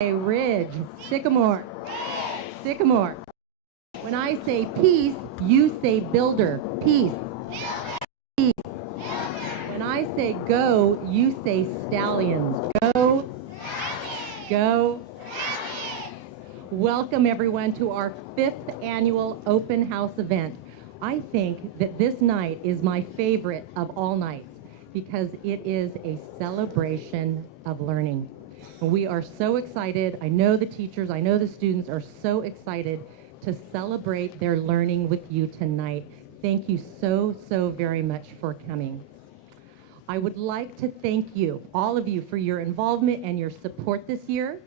Ridge, Sycamore, Sycamore. When I say peace, you say builder, peace. Peace. When I say go, you say stallions. Go, go. Welcome everyone to our 5th annual open house event. I think that this night is my favorite of all nights because it is a celebration of learning. And we are so excited. I know the teachers, I know the students are so excited to celebrate their learning with you tonight. Thank you so very much for coming. I would like to thank you, all of you, for your involvement and your support this year.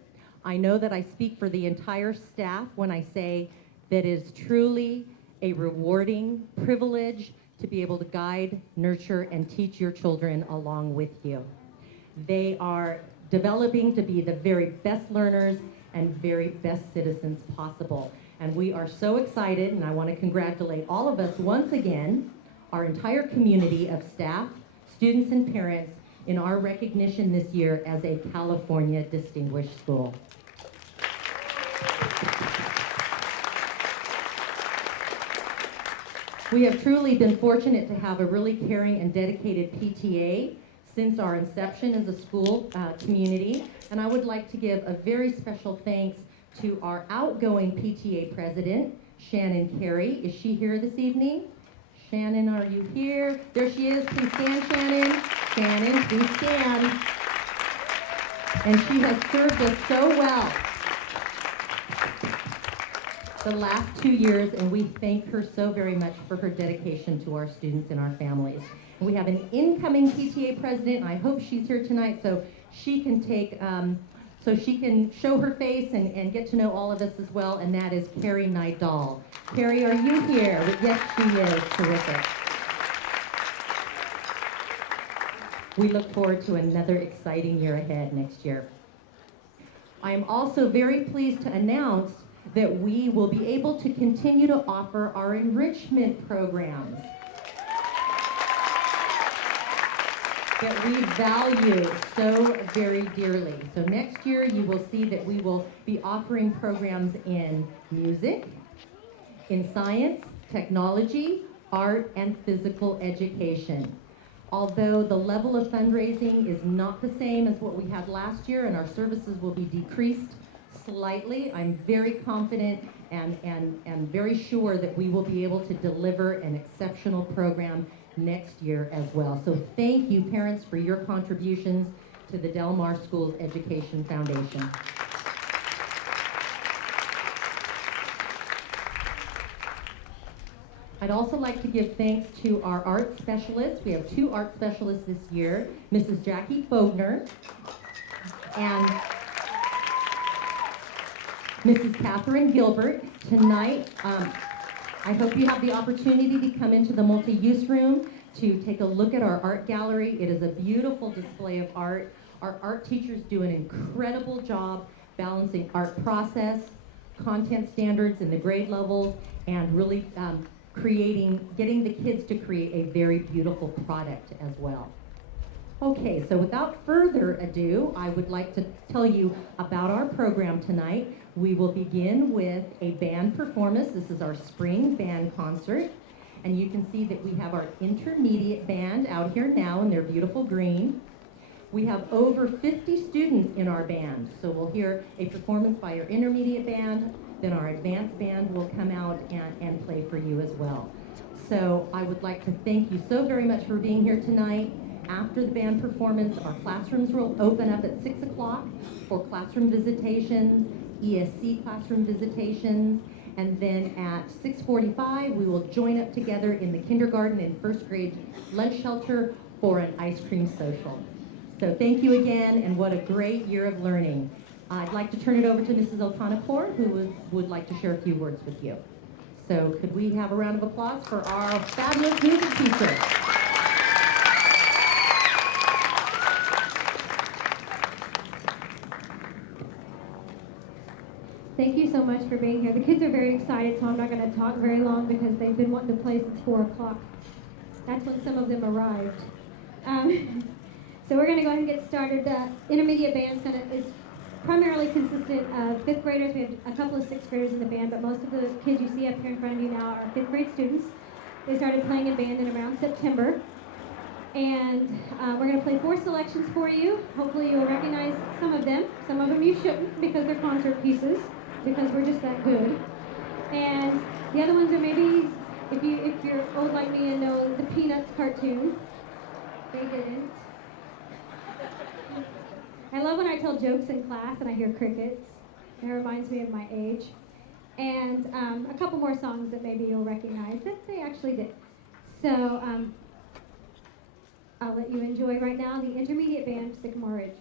I know that I speak for the entire staff when I say that it is truly a rewarding privilege to be able to guide, nurture, and teach your children along with you. They are developing to be the very best learners and very best citizens possible. And we are so excited, and I want to congratulate all of us once again, our entire community of staff, students, and parents in our recognition this year as a California Distinguished School. We have truly been fortunate to have a really caring and dedicated PTA since our inception as a school community. And I would like to give a very special thanks to our outgoing PTA president, Shannon Carey. Is she here this evening? Shannon, are you here? There she is. Please stand, Shannon. Shannon, please stand. And she has served us so well the last 2 years, and we thank her so very much for her dedication to our students and our families. And we have an incoming PTA president, and I hope she's here tonight so she can show her face and get to know all of us as well, and that is Carrie Nidal. Carrie, are you here? Yes, she is. Terrific. We look forward to another exciting year ahead next year. I am also very pleased to announce that we will be able to continue to offer our enrichment programs that we value so very dearly. So next year you will see that we will be offering programs in music, in science, technology, art, and physical education. Although the level of fundraising is not the same as what we had last year and our services will be decreased slightly, I'm very confident and very sure that we will be able to deliver an exceptional program next year as well. So thank you, parents, for your contributions to the Del Mar Schools Education Foundation. I'd also like to give thanks to our art specialists. We have 2 art specialists this year, Mrs. Jackie Fogner and Mrs. Catherine Gilbert. Tonight, I hope you have the opportunity to come into the multi-use room to take a look at our art gallery. It is a beautiful display of art. Our art teachers do an incredible job balancing art process, content standards in the grade levels, and really getting the kids to create a very beautiful product as well. Okay, so without further ado, I would like to tell you about our program tonight. We will begin with a band performance. This is our spring band concert. And you can see that we have our intermediate band out here now in their beautiful green. We have over 50 students in our band. So we'll hear a performance by our intermediate band, then our advanced band will come out and play for you as well. So I would like to thank you so very much for being here tonight. After the band performance, our classrooms will open up at 6 o'clock for classroom visitations, ESC classroom visitations, and then at 6:45 we will join up together in the kindergarten and first grade lunch shelter for an ice cream social. So thank you again, and what a great year of learning. I'd like to turn it over to Mrs. Otanapur, who would like to share a few words with you. So could we have a round of applause for our fabulous music teacher? Thank you so much for being here. The kids are very excited, so I'm not going to talk very long because they've been wanting to play since 4 o'clock. That's when some of them arrived. So we're going to go ahead and get started. The intermediate band's is primarily consistent of fifth graders. We have a couple of sixth graders in the band, but most of the kids you see up here in front of you now are fifth grade students. They started playing in band in around September. And we're going to play 4 selections for you. Hopefully you'll recognize some of them. Some of them you shouldn't because they're concert pieces, because we're just that good. And the other ones are maybe, if you're old like me and know the Peanuts cartoon, they didn't. I love when I tell jokes in class and I hear crickets. It reminds me of my age. And a couple more songs that maybe you'll recognize that they actually did. So I'll let you enjoy right now the intermediate band, Sycamore Ridge.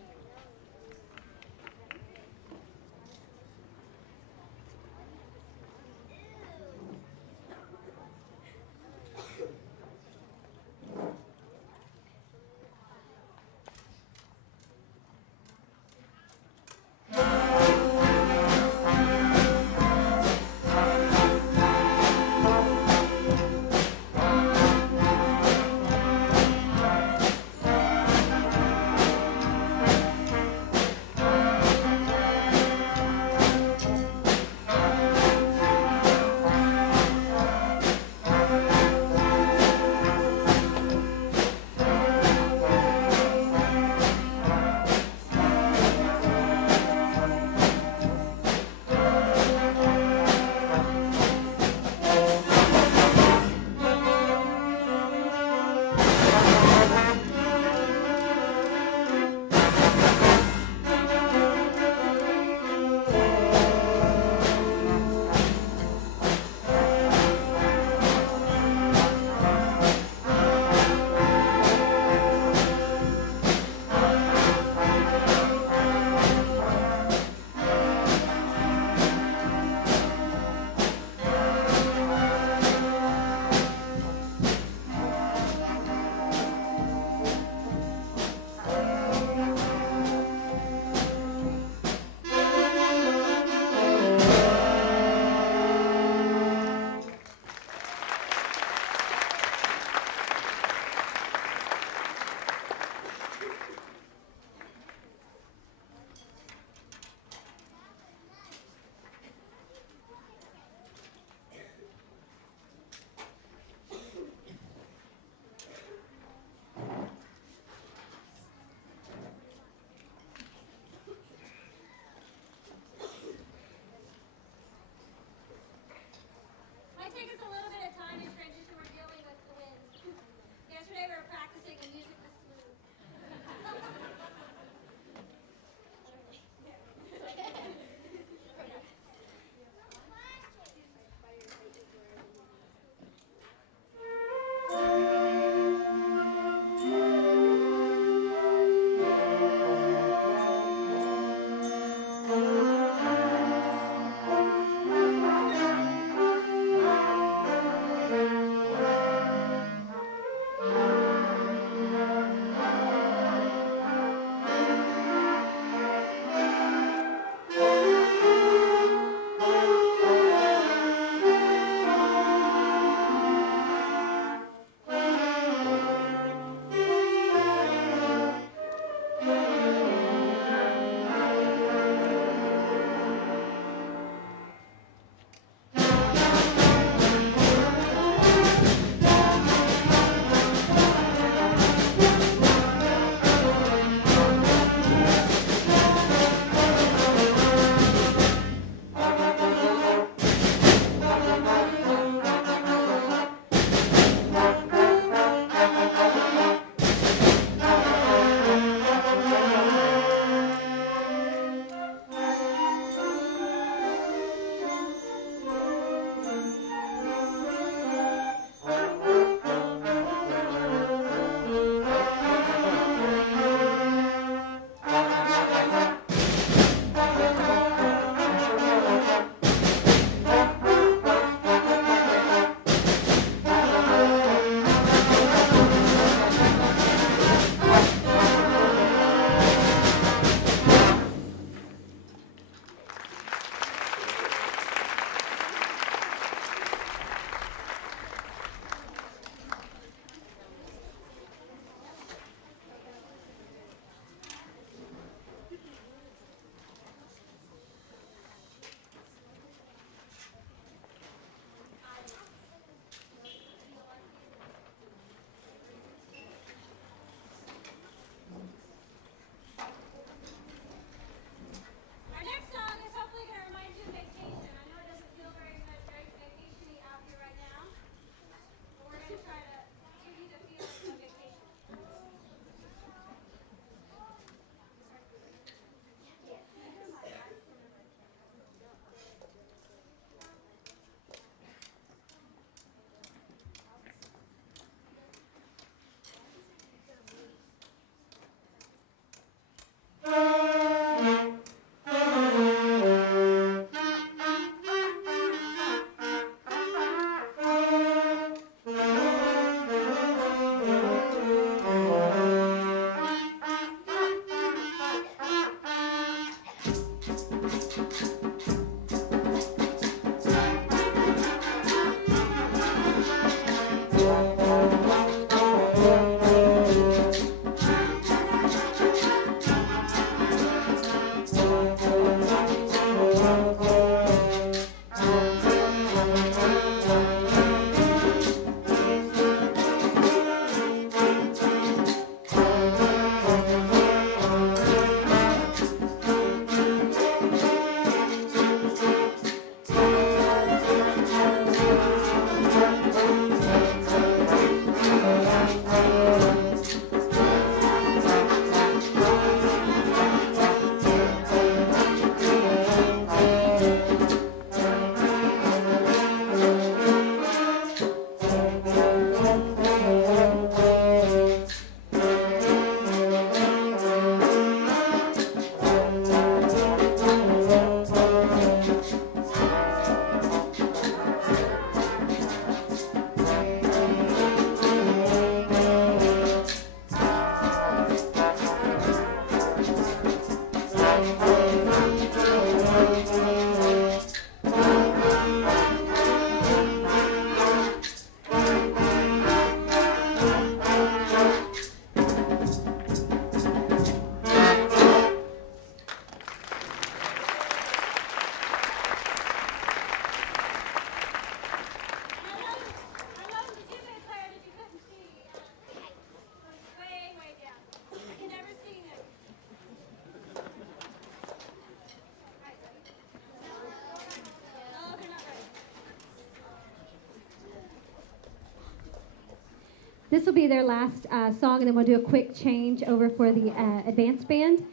This will be their last song, and then we'll do a quick change over for the advanced band.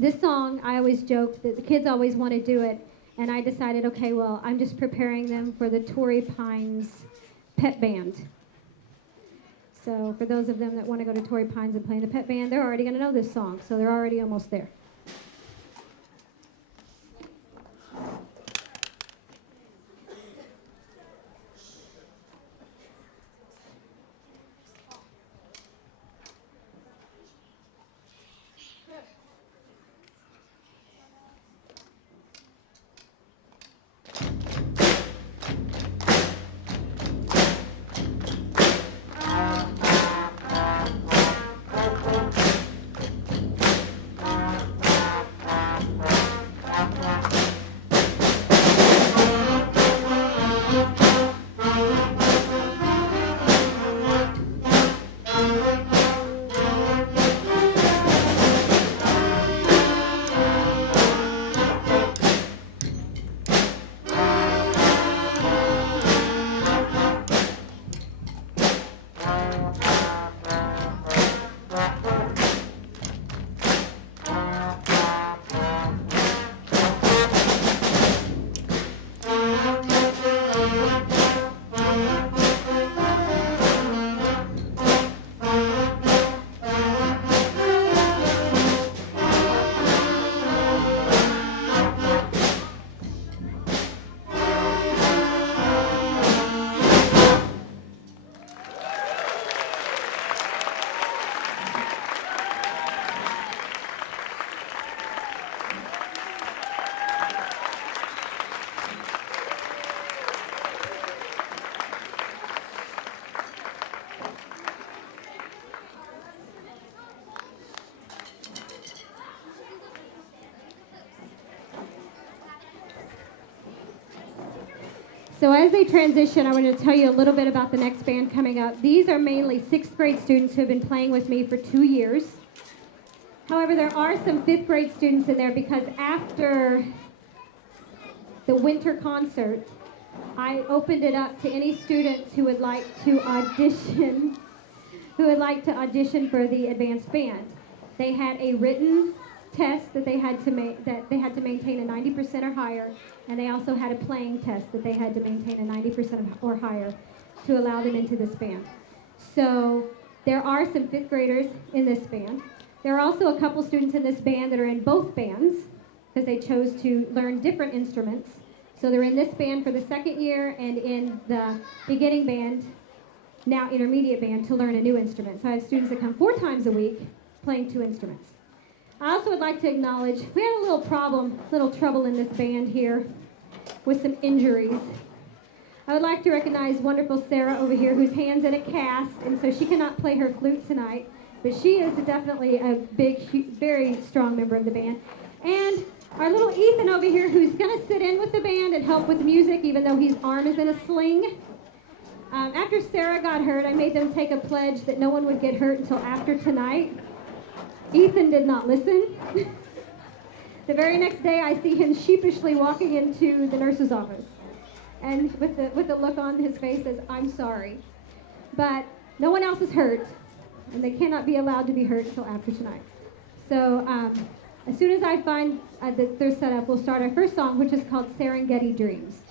This song, I always joke that the kids always want to do it, and I decided, okay, well, I'm just preparing them for the Torrey Pines pep band. So for those of them that want to go to Torrey Pines and play in the pep band, they're already going to know this song, so they're already almost there. So as they transition, I want to tell you a little bit about the next band coming up. These are mainly 6th grade students who have been playing with me for 2 years. However, there are some 5th grade students in there because after the winter concert, I opened it up to any students who would like to audition, for the advanced band. They had a written test that they had to maintain a 90% or higher, and they also had a playing test that they had to maintain a 90% or higher to allow them into this band. So there are some 5th graders in this band. There are also a couple students in this band that are in both bands because they chose to learn different instruments. So they're in this band for the 2nd year and in the beginning band, now intermediate band, to learn a new instrument. So I have students that come 4 times a week playing 2 instruments. I also would like to acknowledge we had a little trouble in this band here with some injuries. I would like to recognize wonderful Sarah over here, whose hand's in a cast, and so she cannot play her flute tonight, but she is definitely a very strong member of the band. And our little Ethan over here, who's going to sit in with the band and help with the music, even though his arm is in a sling. After Sarah got hurt, I made them take a pledge that no one would get hurt until after tonight. Ethan did not listen. The very next day, I see him sheepishly walking into the nurse's office, and with the look on his face says, "I'm sorry." But no one else is hurt, and they cannot be allowed to be hurt until after tonight. So as soon as I find that they're set up, we'll start our first song, which is called Serengeti Dreams.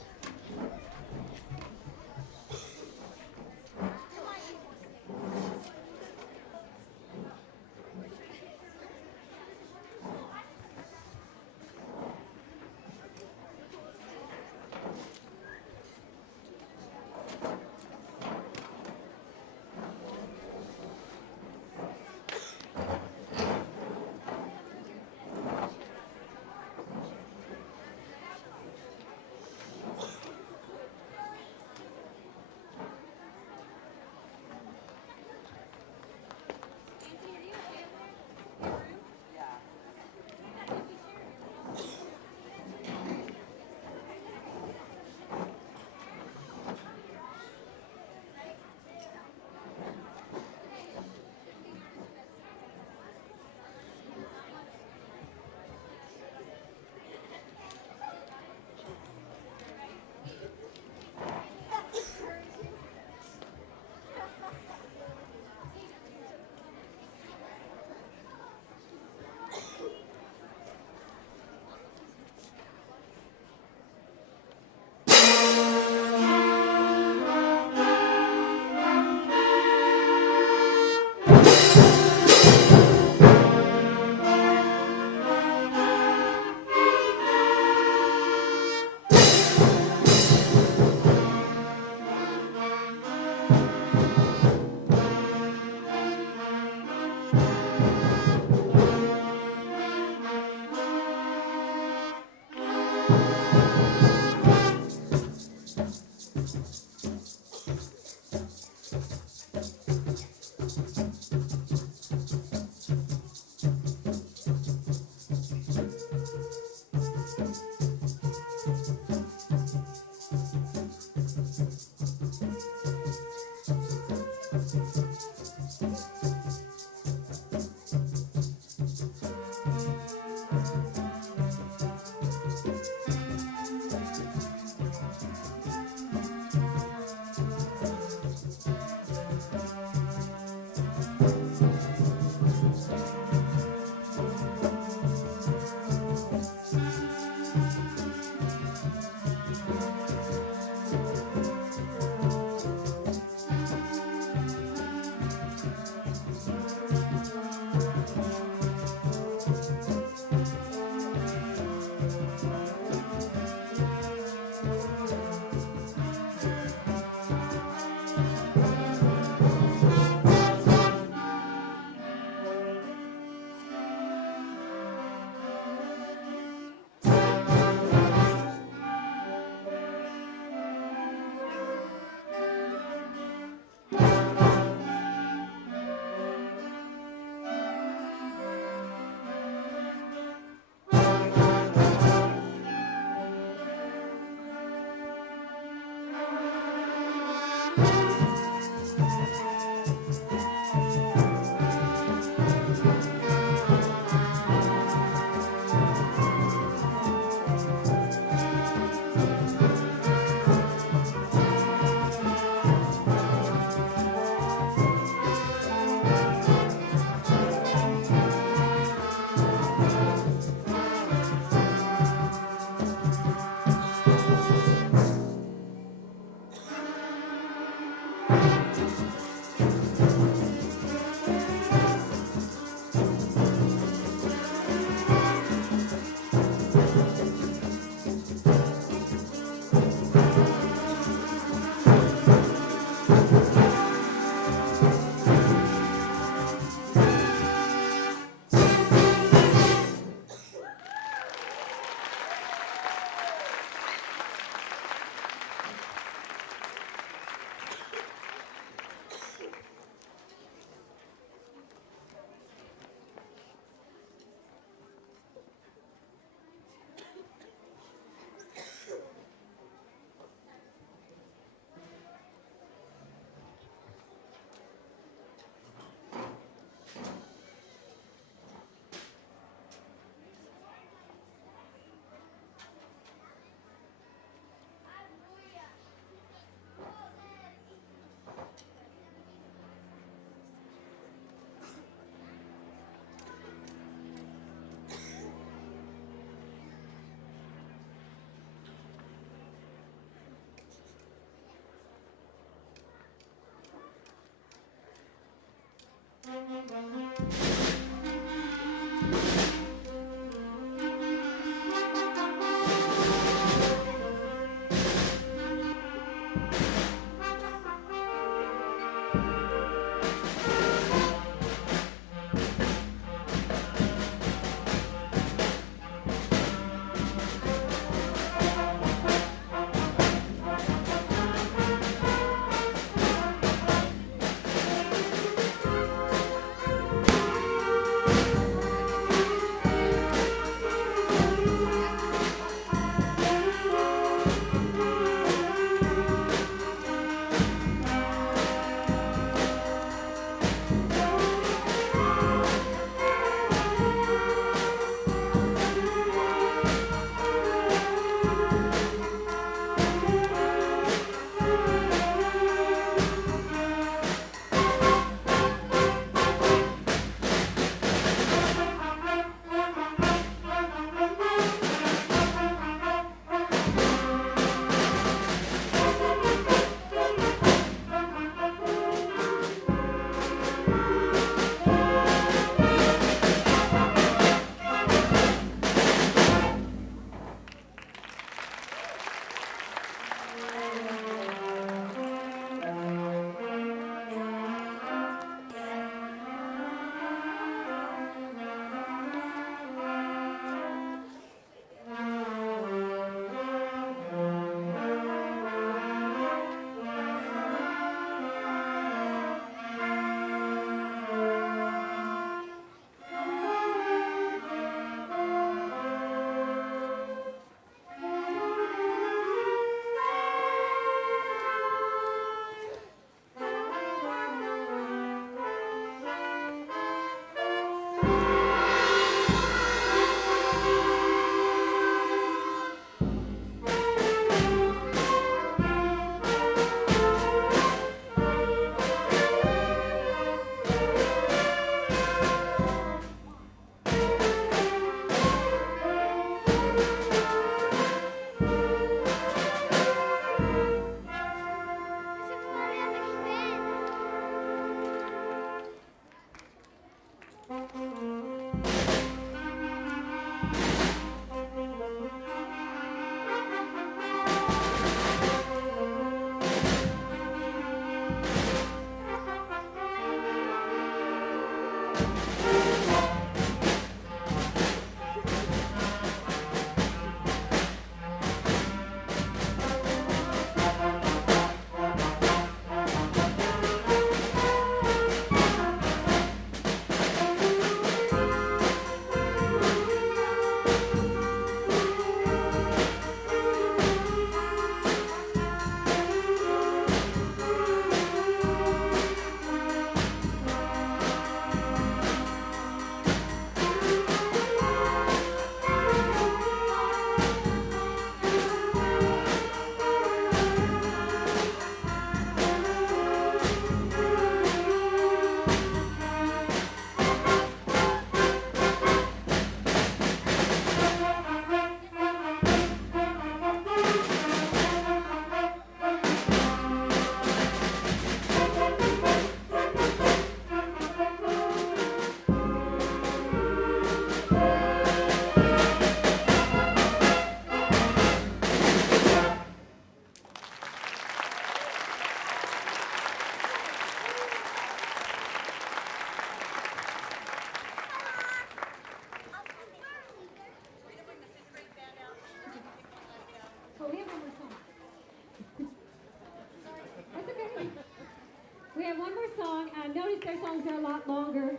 notice their songs are a lot longer.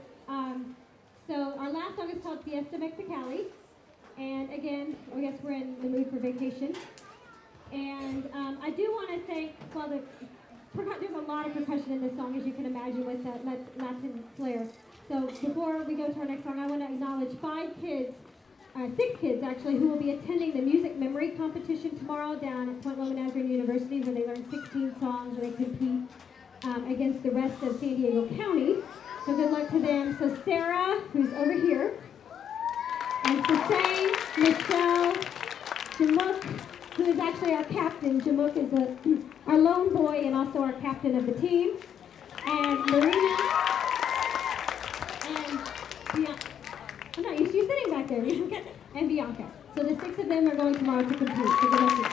So our last song is called Fiesta Mexicali. And again, I guess we're in the mood for vacation. And I do want to thank, well, there's a lot of percussion in this song, as you can imagine, with that Latin flair. So before we go to our next song, I want to acknowledge 6 kids actually, who will be attending the music memory competition tomorrow down at Point Loma Nazarene University, where they learn 16 songs and they compete against the rest of San Diego County. So good luck to them. So Sarah, who's over here, and Hussein, Michelle, Jamuk, who is actually our captain. Jamuk is our lone boy and also our captain of the team. And Marina and Bianca. Oh, no, you're sitting back there. And Bianca. So the 6 of them are going tomorrow to compete. So good luck to you.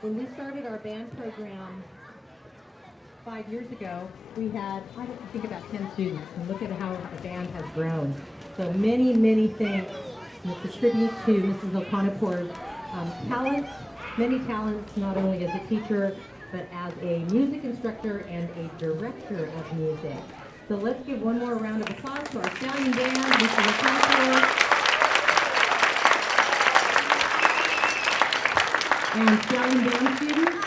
When we started our band program 5 years ago, we had, I think, about 10 students, and look at how the band has grown. So many, many thanks. It's a tribute to Mrs. Okanapor's talents, many talents, not only as a teacher, but as a music instructor and a director of music. So let's give one more round of applause to our stallion band, Mrs. Okanapor. And stallion band students,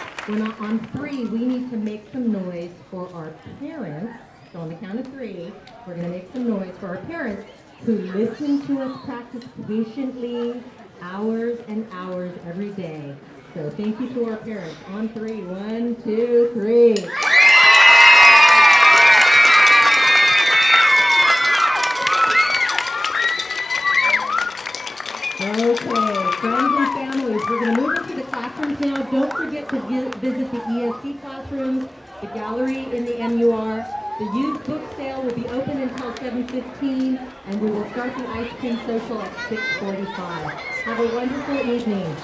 on 3, we need to make some noise for our parents. So on the count of 3, we're going to make some noise for our parents who listen to us practice patiently, hours and hours every day. So thank you to our parents. On 3, 1, 2, 3. Okay, friends and families, we're going to move into the classroom leave now, don't forget to visit the ESC classrooms, the gallery in the MUR. The youth book sale will be open until 7:15, and we will start the ice cream social at 6:45. Have a wonderful evening.